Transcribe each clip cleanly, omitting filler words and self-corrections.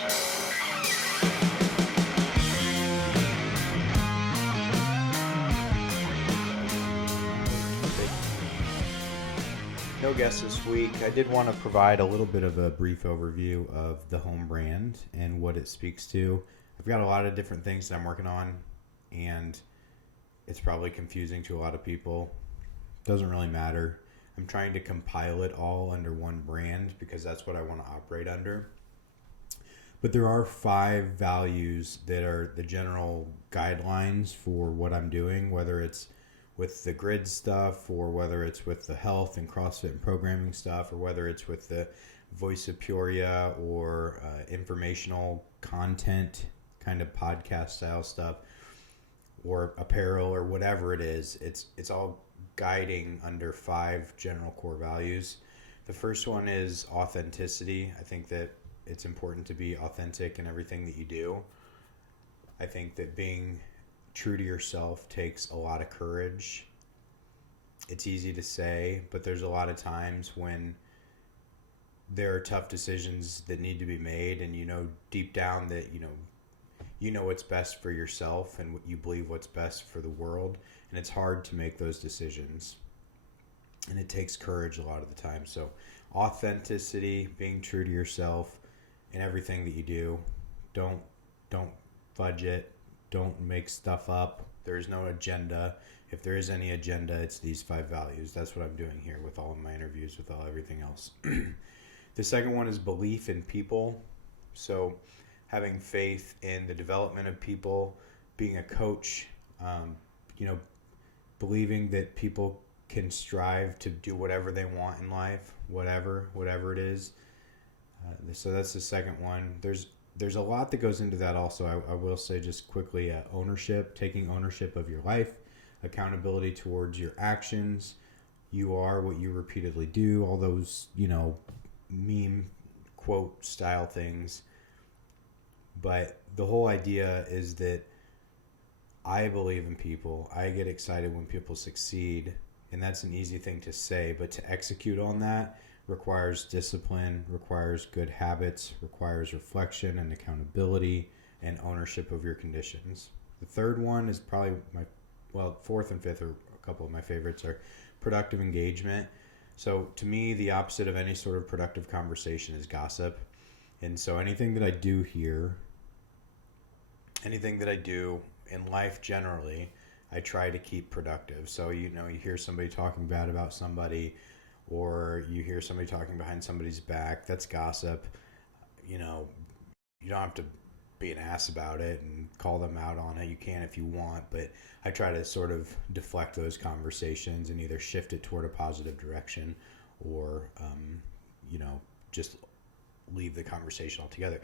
No guests this week. I did want to provide a little bit of a brief overview of the HΩhm brand and what it speaks to. I've got a lot of different things that I'm working on, and it's probably confusing to a lot of people. Doesn't really matter. I'm trying to compile it all under one brand because that's what I want to operate under. But there are 5 values that are the general guidelines for what I'm doing, whether it's with the grid stuff or whether it's with the health and CrossFit and programming stuff or whether it's with the Voice of Peoria or informational content kind of podcast style stuff or apparel or whatever it is. It's all guiding under 5 general core values. The first one is authenticity. I think that it's important to be authentic in everything that you do. I think that being true to yourself takes a lot of courage. It's easy to say, but there's a lot of times when there are tough decisions that need to be made, and you know deep down that you know what's best for yourself and what you believe what's best for the world, and it's hard to make those decisions, and it takes courage a lot of the time. So authenticity, being true to yourself in everything that you do. Don't fudge it. Don't make stuff up. There's no agenda. If there is any agenda, it's these 5 values. That's what I'm doing here with all of my interviews, with all everything else. The second one is belief in people. So having faith in the development of people, being a coach, believing that people can strive to do whatever they want in life, whatever it is. So that's the second one. There's a lot that goes into that also. I will say just quickly, ownership, taking ownership of your life, accountability towards your actions. You are what you repeatedly do, all those, meme quote style things. But the whole idea is that I believe in people. I get excited when people succeed, and that's an easy thing to say, but to execute on that requires discipline, requires good habits, requires reflection and accountability and ownership of your conditions. The third one is probably fourth and fifth are a couple of my favorites, are productive engagement. So to me, the opposite of any sort of productive conversation is gossip. And so anything that I do here, anything that I do in life generally, I try to keep productive. So, you hear somebody talking bad about somebody, or you hear somebody talking behind somebody's back, that's gossip. You don't have to be an ass about it and call them out on it. You can if you want, but I try to sort of deflect those conversations and either shift it toward a positive direction or, just leave the conversation altogether.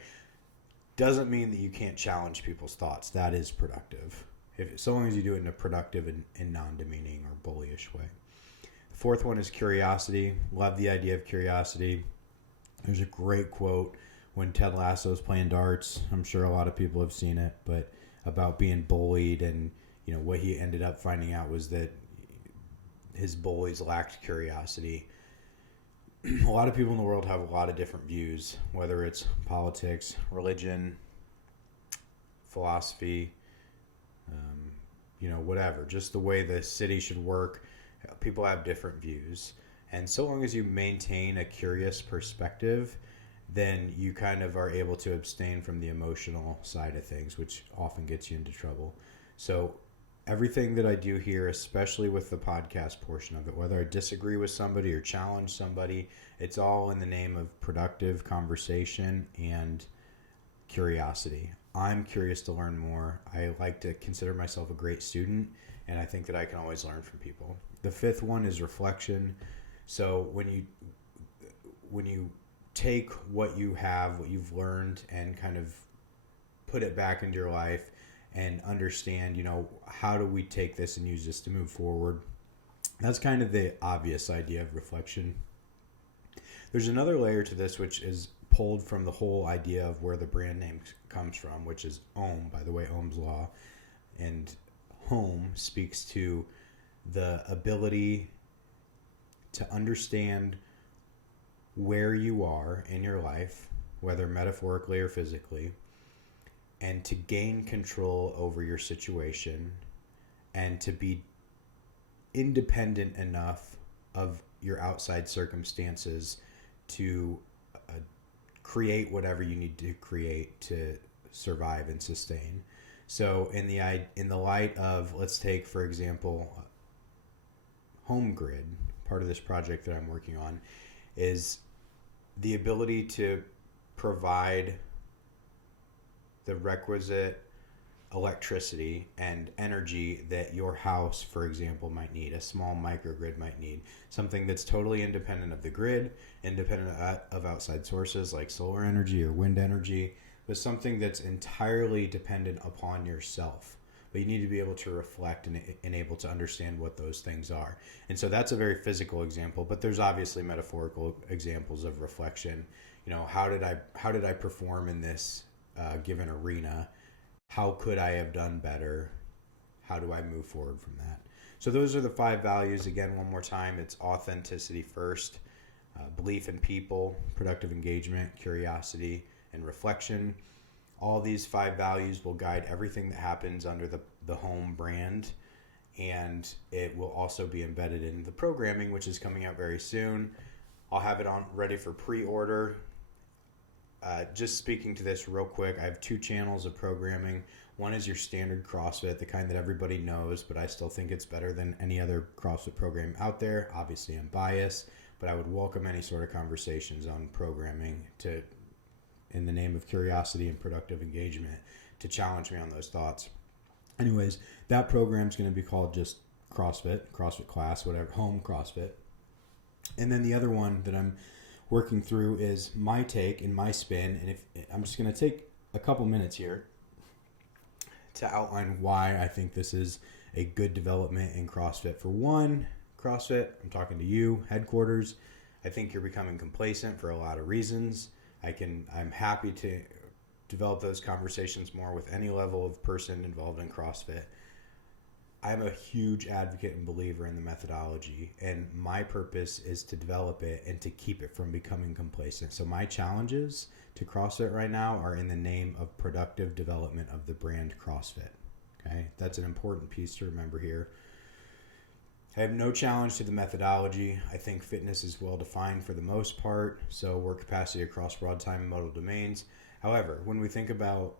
Doesn't mean that you can't challenge people's thoughts. That is productive. So long as you do it in a productive and non-demeaning or bullyish way. The fourth one is curiosity. Love the idea of curiosity. There's a great quote when Ted Lasso's playing darts. I'm sure a lot of people have seen it, but about being bullied, and what he ended up finding out was that his bullies lacked curiosity. A lot of people in the world have a lot of different views, whether it's politics, religion, philosophy, whatever, just the way the city should work. People have different views. And so long as you maintain a curious perspective, then you kind of are able to abstain from the emotional side of things, which often gets you into trouble. So everything that I do here, especially with the podcast portion of it, whether I disagree with somebody or challenge somebody, it's all in the name of productive conversation and curiosity. I'm curious to learn more. I like to consider myself a great student, and I think that I can always learn from people. The fifth one is reflection. So when you take what you have, what you've learned, and kind of put it back into your life and understand, how do we take this and use this to move forward? That's kind of the obvious idea of reflection. There's another layer to this, which is pulled from the whole idea of where the brand name comes from, which is HΩhm, by the way, Ohm's law. And HΩhm speaks to the ability to understand where you are in your life, whether metaphorically or physically, and to gain control over your situation and to be independent enough of your outside circumstances to create whatever you need to create to survive and sustain. So in the light of, let's take for example, Home Grid, part of this project that I'm working on is the ability to provide the requisite electricity and energy that your house, for example, might need, a small microgrid might need, something that's totally independent of the grid, independent of outside sources like solar energy or wind energy, but something that's entirely dependent upon yourself. But you need to be able to reflect and able to understand what those things are. And so that's a very physical example, but there's obviously metaphorical examples of reflection. You know, how did I perform in this given arena? How could I have done better? How do I move forward from that? So those are the 5 values. Again, one more time, it's authenticity first, belief in people, productive engagement, curiosity, and reflection. All these 5 values will guide everything that happens under the HΩhm brand, and it will also be embedded in the programming, which is coming out very soon. I'll have it on ready for pre-order. Just speaking to this real quick, I have 2 channels of programming. One is your standard CrossFit, the kind that everybody knows, but I still think it's better than any other CrossFit program out there. Obviously, I'm biased, but I would welcome any sort of conversations on programming to, in the name of curiosity and productive engagement, to challenge me on those thoughts. Anyways, that program is going to be called just CrossFit class, whatever, HΩhm CrossFit. And then the other one that I'm working through is my take and my spin. And if I'm just going to take a couple minutes here to outline why I think this is a good development in CrossFit. For one, CrossFit, I'm talking to you, headquarters. I think you're becoming complacent for a lot of reasons. I'm happy to develop those conversations more with any level of person involved in CrossFit. I'm a huge advocate and believer in the methodology, and my purpose is to develop it and to keep it from becoming complacent. So my challenges to CrossFit right now are in the name of productive development of the brand CrossFit. Okay, that's an important piece to remember here. I have no challenge to the methodology. I think fitness is well defined for the most part, so work capacity across broad time and modal domains. However, when we think about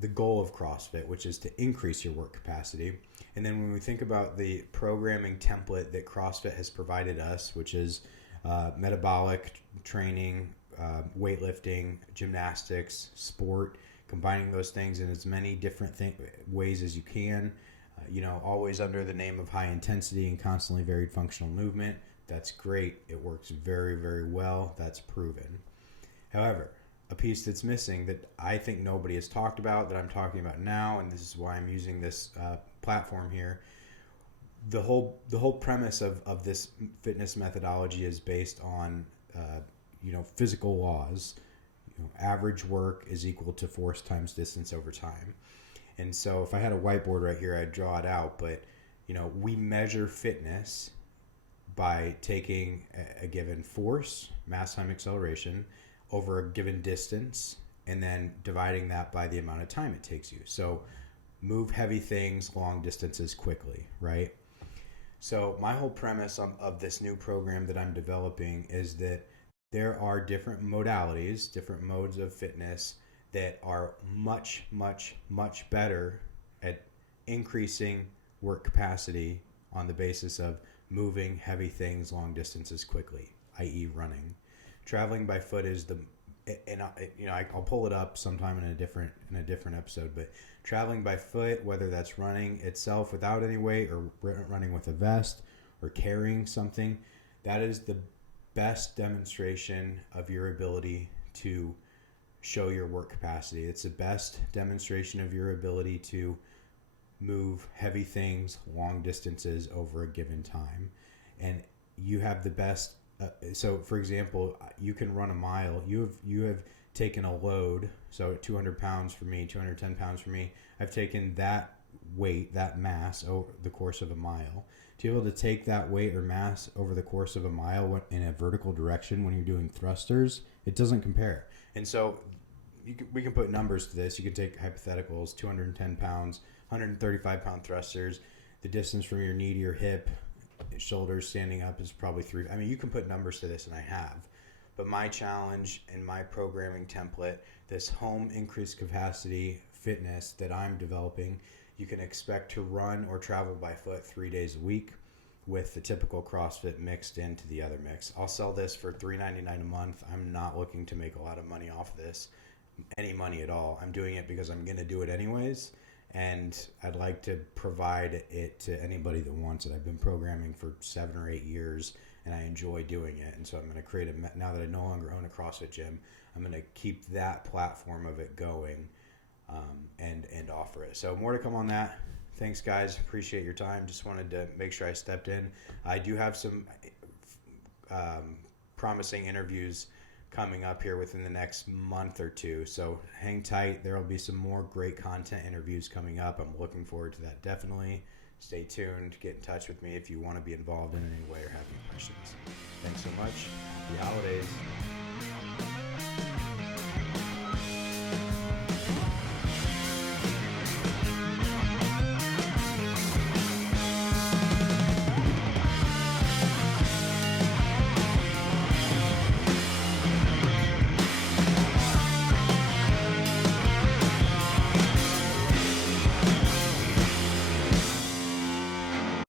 the goal of CrossFit, which is to increase your work capacity, and then when we think about the programming template that CrossFit has provided us, which is metabolic training, weightlifting, gymnastics, sport, combining those things in as many different ways as you can, always under the name of high intensity and constantly varied functional movement. That's great. It works very, very well. That's proven. However, a piece that's missing that I think nobody has talked about, that I'm talking about now, and this is why I'm using this platform here. The whole premise of this fitness methodology is based on physical laws. Average work is equal to force times distance over time. And so if I had a whiteboard right here, I'd draw it out. But we measure fitness by taking a given force, mass time acceleration, over a given distance, and then dividing that by the amount of time it takes you. So move heavy things long distances quickly, right? So my whole premise of this new program that I'm developing is that there are different modalities, different modes of fitness that are much, much, much better at increasing work capacity on the basis of moving heavy things long distances quickly, i.e. running. Traveling by foot is I'll pull it up sometime in a different episode, but traveling by foot, whether that's running itself without any weight or running with a vest or carrying something, that is the best demonstration of your ability to show your work capacity. It's the best demonstration of your ability to move heavy things long distances over a given time. And you have the best so for example, you can run a mile. You have taken a load, so 200 pounds for me, 210 pounds for me. I've taken that weight, that mass over the course of a mile. To be able to take that weight or mass over the course of a mile in a vertical direction when you're doing thrusters, it doesn't compare. And so we can put numbers to this. You can take hypotheticals: 210 pounds, 135 pound thrusters. The distance from your knee to your hip, shoulders standing up is probably 3. I mean, you can put numbers to this, and I have. But my challenge and my programming template, this home increased capacity fitness that I'm developing, you can expect to run or travel by foot 3 days a week with the typical CrossFit mixed into the other mix. I'll sell this for $3.99 a month. I'm not looking to make a lot of money off this, any money at all. I'm doing it because I'm going to do it anyways, and I'd like to provide it to anybody that wants it. I've been programming for 7 or 8 years, and I enjoy doing it. And so I'm going to create now that I no longer own a CrossFit gym, I'm going to keep that platform of it going, and offer it. So more to come on that. Thanks, guys. Appreciate your time. Just wanted to make sure I stepped in. I do have some promising interviews coming up here within the next month or two. So hang tight. There will be some more great content interviews coming up. I'm looking forward to that. Definitely stay tuned. Get in touch with me if you want to be involved in any way or have any questions. Thanks so much. Happy holidays.